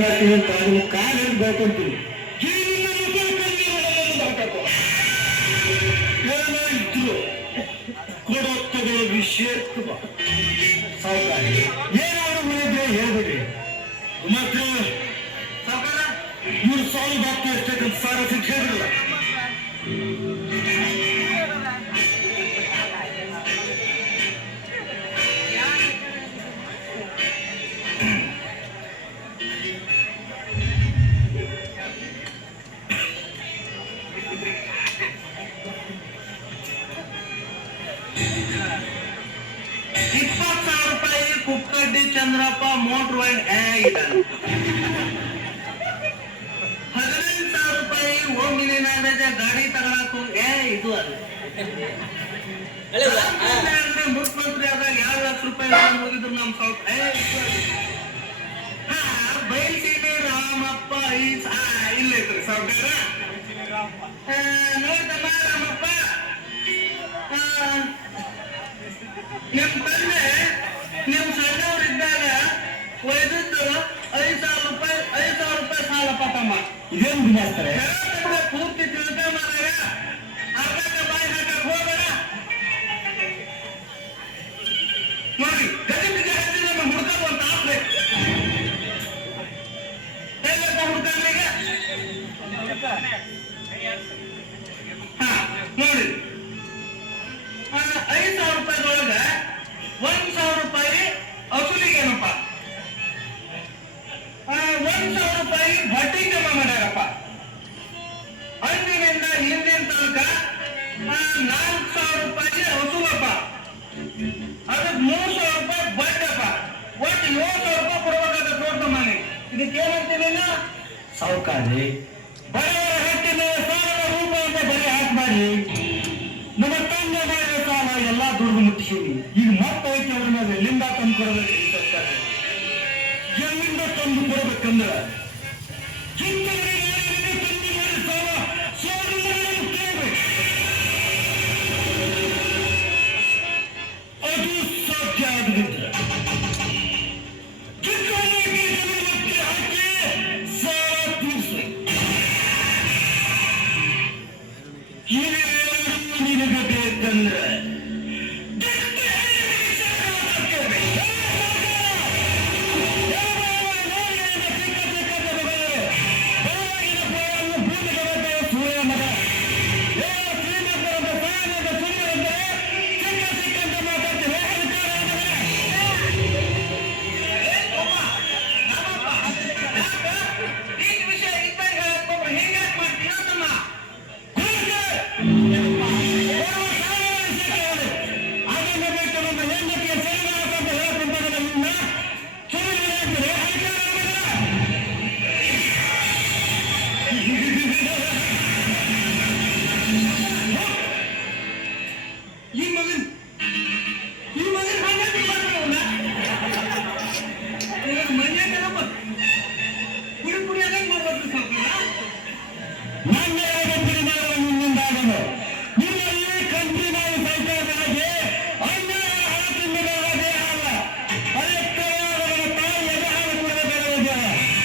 ಕಾರಣ ಬೇಕಂತೀನಿ ಏನಾಯ್ತು ಕೊಡೋ ತಗೊಳ್ಳೋ ವಿಷಯ ಏನಾದ್ರು ಹೇಳಿದ್ರೆ ಹೇಳ್ಬಿಡಿ ಮಾತ್ರ ಇವ್ರು ಸಾಲ್ವ್ ಆಗ್ತಾ ಇರ್ತಕ್ಕಂಥ ಸಾರ ಶಿಕ್ಷೆ ಹೇಳಿರಲ್ಲ ಕುಕ್ಕಡ್ಡಿ ಚಂದ್ರಪ್ಪ ಮೋಟ್ರ್ ವೈನ್ ಇದ್ದಾನೆ 15,000 ರೂಪಾಯಿ ಹೋಗಿನ ಗಾಡಿ ತಗೊಳಕು ಇದು ಅದು ಮುಖ್ಯಮಂತ್ರಿ ಆದಾಗ 2 ಲಕ್ಷ ರೂಪಾಯಿ ಹೋಗಿದ್ರು ನಮ್ ಸ್ವಲ್ಪ ಬೈಸಿನಿ ರಾಮಪ್ಪ ಇಲ್ಲ ಐತ್ರಿ ಸಾವ್ಕಾರ ನೋಡ್ತಮ್ಮ ರಾಮಪ್ಪ ನಿಮ್ ತಂದೆ ನಿಮ್ ಸಣ್ಣವರಿದ್ದಾಗ ಒಯ್ದದ್ದು 5,000 ರೂಪಾಯಿ ಸಾಲ ಪಟ್ಟಮ್ಮ ಇದೇನು ಮಾಡ್ತಾರೆ ಪೂರ್ತಿ ತಿಳ್ಕ ಮಾರಾಯ ಅರ್ಧಕ್ಕ ಬಾಯಿ ಹಾಕಕ್ ಹೋಗಬೇಡ ನೋಡಿ ಗಣಿತಿಗೆ ಹಚ್ಚಿ ನಮ್ಮ ಹುಡ್ಕೊಂಡು ಅಂತ ಹಾಕ್ಬೇಕು ಎಲ್ಲಪ್ಪ ಹುಡ್ಕಂದ್ರಿಗೆ ನೋಡಿ 5,000 ರೂಪಾಯಿದೊಳಗೆ 1,000 ರೂಪಾಯಿ ಅಸುಲಿಗೇನಪ್ಪ 1,000 ರೂಪಾಯಿ ಬಡ್ಡಿ ಜಮಾ ಮಾಡ್ಯಾರಪ್ಪ ಅಂದಿನಿಂದ ಹಿಂದಿನ ತನಕ 4,000 ರೂಪಾಯಿ ಅಸುಲಪ್ಪ ಅದಕ್ಕೆ 3,000 ರೂಪಾಯಿ ಬಡ್ಡಪ್ಪ ಒಟ್ಟು 7,000 ರೂಪಾಯಿ ಕೊಡ್ಬೇಕಾದ ನೋಡ್ತಮ್ಮ ಇದಕ್ಕೇನಂತೀನಿ ಸಾವುಕಾರಿ ಬಡವರ ಹಟ್ಟಿನ ಸಾಲದ ರೂಪ ಅಂತ ಬರೀ ಹಾಕ್ಬಾರಿ ನಮ್ಮ ತಂದೆ ಮಾಡಿದ ಸಾಲ ಎಲ್ಲಾ ದುಡ್ಡು ಮುಟ್ಟಿಸೀನಿ ಈಗ ಮತ್ತೆ ಐತಿ ಅವ್ರ ಮೇಲೆ ಎಲ್ಲಿಂದ ತಂದು ಕೊಡಬೇಕು ಸರ್ಕಾರ ಎಲ್ಲಿಂದ ತಂದು ಕೊಡಬೇಕಂದ್ರೆ ಅದು ಸಾಧ್ಯ ಆಗದಿದ್ರೆ ಹಾಕಿ ಸಾಲ ತೀರಿಸಿ ನಿನಗೆ ಬೇಕಂದ್ರೆ ಈ ಮಗನ್